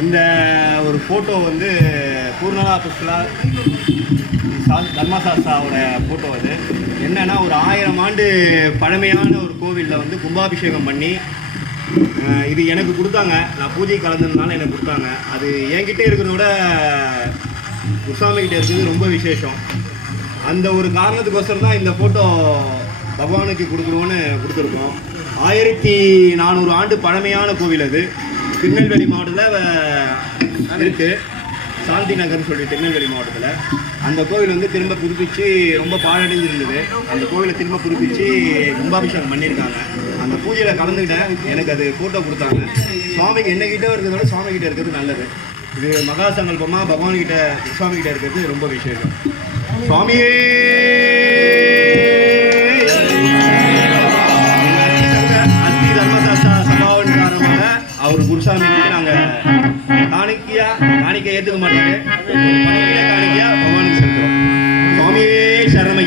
இந்த ஒரு ஃபோட்டோ வந்து பூர்ணலா புஷ்கலா சா- தர்மசாஸ்தாவோட ஃபோட்டோ அது. என்னன்னா ஒரு ஆயிரம் ஆண்டு பழமையான ஒரு கோவிலில் வந்து கும்பாபிஷேகம் பண்ணி இது எனக்கு கொடுத்தாங்க. நான் பூஜை கலந்ததுனால எனக்கு கொடுத்தாங்க. அது என்கிட்ட இருக்கிறத விட இருக்கிறது ரொம்ப விசேஷம். அந்த ஒரு காரணத்துக்கோசரம் தான் இந்த ஃபோட்டோ பகவானுக்கு கொடுக்குறோன்னு கொடுத்துருக்கோம். ஆயிரத்தி நானூறு ஆண்டு பழமையான கோவில் அது. திருநெல்வேலி மாவட்டத்தில் இருக்குது சாந்தி நகர்னு சொல்லி திருநெல்வேலி மாவட்டத்தில். அந்த கோவில் வந்து திரும்ப புதுப்பிச்சு ரொம்ப பாழடைஞ்சிருந்தது. அந்த கோவிலை திரும்ப புதுப்பிச்சு கும்பாபிஷேகம் பண்ணியிருக்காங்க. அந்த பூஜையில் கலந்துக்கிட்டேன் எனக்கு அது ஃபோட்டோ கொடுத்தாங்க. சுவாமிக்கு என்ன இருக்கிறதோட விட சுவாமி கிட்ட இருக்கிறது நல்லது. இது மகா சங்கல்பமாக பகவான் சுவாமி கிட்ட இருக்கிறது ரொம்ப விசேஷம். சுவாமியே! அவர் குருசாமி நாங்கள் காணிக்கையா காணிக்கை ஏற்றுக்க மாட்டாங்க. காணிக்கையா பகவானுக்கு செலுத்துறோம். சுவாமியே சரணம்.